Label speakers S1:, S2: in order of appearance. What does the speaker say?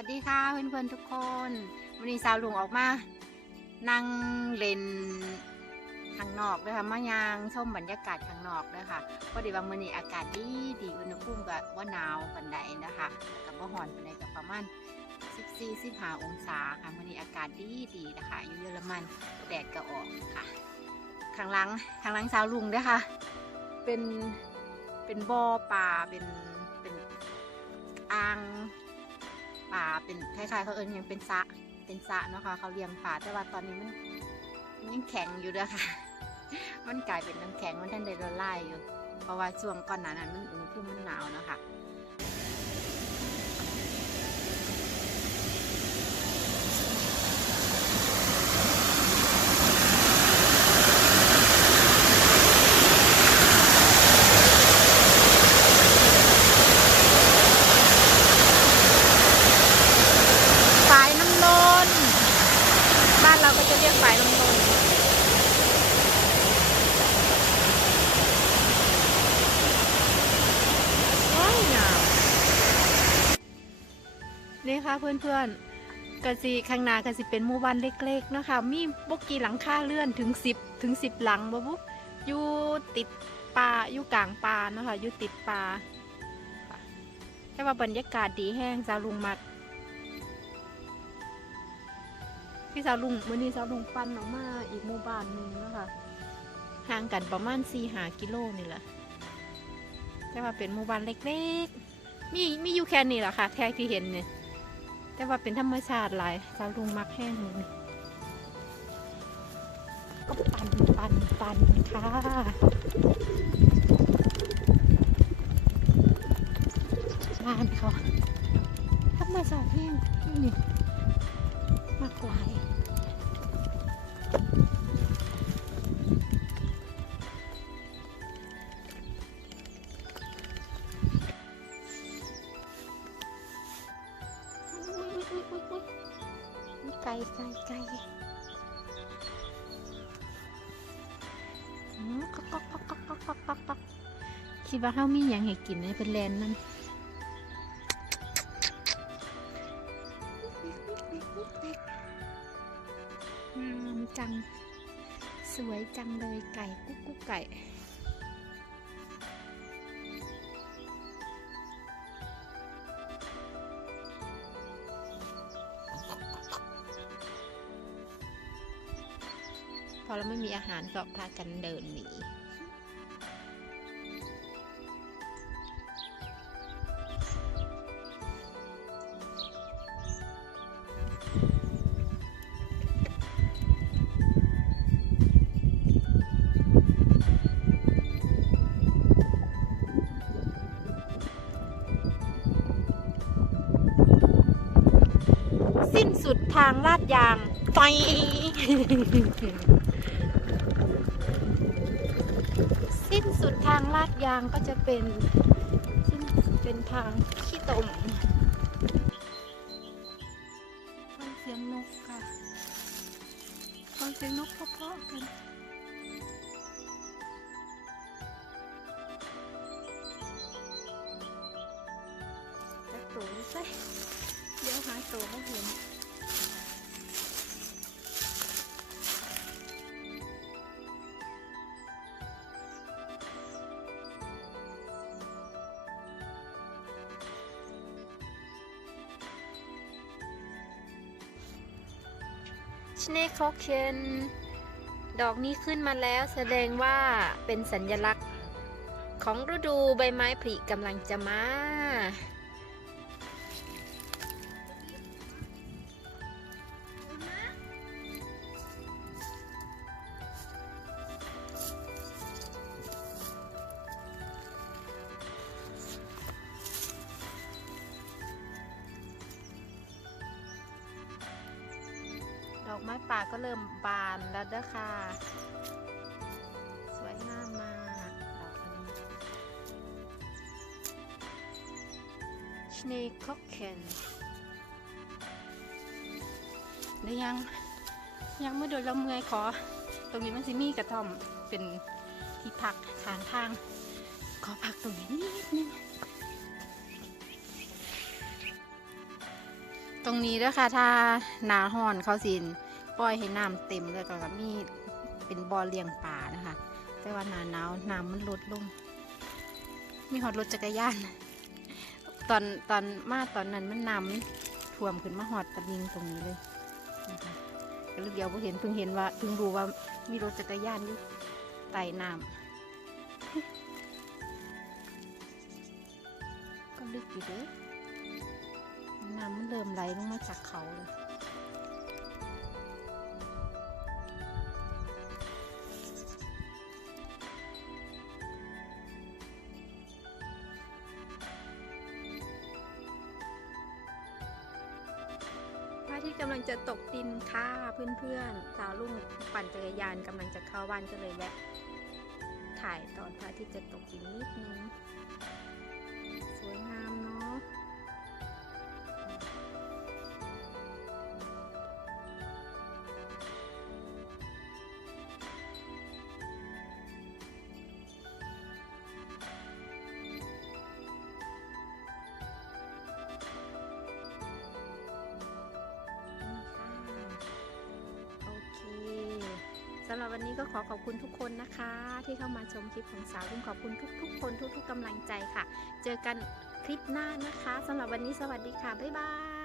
S1: วัสดีค่ะเพื่อนๆทุกคนวันนี้สาวลุงออกมา นั่งเล่นข้างนอกเลยค่ะมายางชมบรรยากาศข้างนอกเลยค่ะพอดีว่ามื้อนี้อากาศดีดีอุณหภูมิก็ว่าหนาวปานใดนะคะกับว่าร้อนปานใดก็ประมาณ14 15องศาค่ะมื้อนี้อากาศดีดีนะคะอยู่เยอรมันแดดก็ออกค่ะข้างหลังข้างหลังสาวลุงเด้อค่ะ เป็นเป็นบ่อปลาเป็นเป็นอ่าง ป่าเป็นคล้ายๆเขาเอิญยังเป็นสะเป็นสะเนาะค่ะเขาเลี้ยงป่าแต่ว่าตอนนี้มันยังแข็งอยู่เด้อค่ะ มันกลายเป็นน้ำแข็งมันท่านเด้ละลายอยู่ เพราะว่าช่วงก่อนหน้านั้นมันอุณหภูมิมันหนาวเนาะค่ะายน้ำนนบ้านเราก็จะเรียกฝายน้ำนนว้าวงาม นี่ค่ะเพื่อนๆกะสิข้างหน้ากะสิเป็นหมู่บ้านเล็กๆเนาะคะมีบกกี่หลังคาเลื่อนถึงสิบถึงสิบหลังบ่บุ๊อยู่ติดป่าอยู่กลางป่าเนาะคะอยู่ติดป่าแต่ว่าบรรยากาศดีแห้งจาลุงมักพี่สาวลุงวันนี้สาวลุงปั้นออกมาอีกหมู่บ้านหนึ่งแล้วค่ะห่างกันประมาณสี่หากิโลนี่แหละแต่ว่าเป็นหมู่บ้านเล็กๆ มีมีอยู่แค่นี้แหละค่ะแค่ที่เห็นเนี่ย แต่ว่าเป็นธรรมชาติหลายสาวลุงมักแห้งเลยก็ปั่นปั่นปั่นค่ะบ้านเขาธรรมชาติแห้งนี่มากกว่า ไก่ไก่ไก่อืมก๊อกก๊อกก๊อกก๊อกก๊อกก๊อกก๊อกก๊อกคิดว่าเขามีอย่างให้กินในเป็นแลนนั่นงามจัง สวยจังเลยไก่กุ๊กกุ๊กไก่ พอเราไม่มีอาหารก็พากันเดินหนีสิ้นสุดทางลาดยางไฟ สุดทางลาดยางก็จะเป็นเป็นทางขี้ตมฟังเสียงนกค่ะฟังเสียงนกเพาะๆกันจักตัวนี่ใส่เดี๋ยวหาตัวไม่เห็น เนคเชนดอกนี้ขึ้นมาแล้วแสดงว่าเป็นสัญลักษณ์ของฤดูใบไม้ผลิกำลังจะมา อกไม้ป่าก็เริ่มบานแล้วเด้อค่ะ สวยงามมากดอกนี้ชเนคอกเคนได้ยัง ยังไม่โดนละเมื่อยขอ ตรงนี้มันสิมีกระท่อมเป็นที่พักทางทาง ขอพักตรงนี้นิดนึงตรงนี้ด้วยค่ะถ้าหนาห่อนเขาสิน ปล่อยให้น้ำเต็มเลยก็ก็มีเป็นบ่อเลี้ยงปลานะคะ แต่ว่าหนาหนาวน้ำมันลดลง มีหอดรถจักรยาน ตอนตอนมาตอนนั้นมันน้ำท่วมขึ้นมาหอดตะลิงตรงนี้เลยนะคะก็เลยเดียวพอเห็นเพิ่งเห็นว่าเพิ่งรู้ว่ามีรถจักรยานอยู่ใต้น้ำก็ลึกอยู่เด้อน้ำมันเริ่มไหลลงมาจากเขาเลย ทิตย์กำลังจะตกดินค่ะเพื่อนๆสาวลุงปั่นจักรยานกำลังจะเข้าบ้านก็เลยแวะถ่ายตอนพระอาทิตย์จะตกดินนิดนึง สำหรับวันนี้ก็ขอขอบคุณทุกคนนะคะ ที่เข้ามาชมคลิปของสาวลุงขอบคุณทุก ๆ คนทุก ๆกำลังใจค่ะ เจอกันคลิปหน้านะคะสำหรับวันนี้สวัสดีค่ะ บ๊ายบาย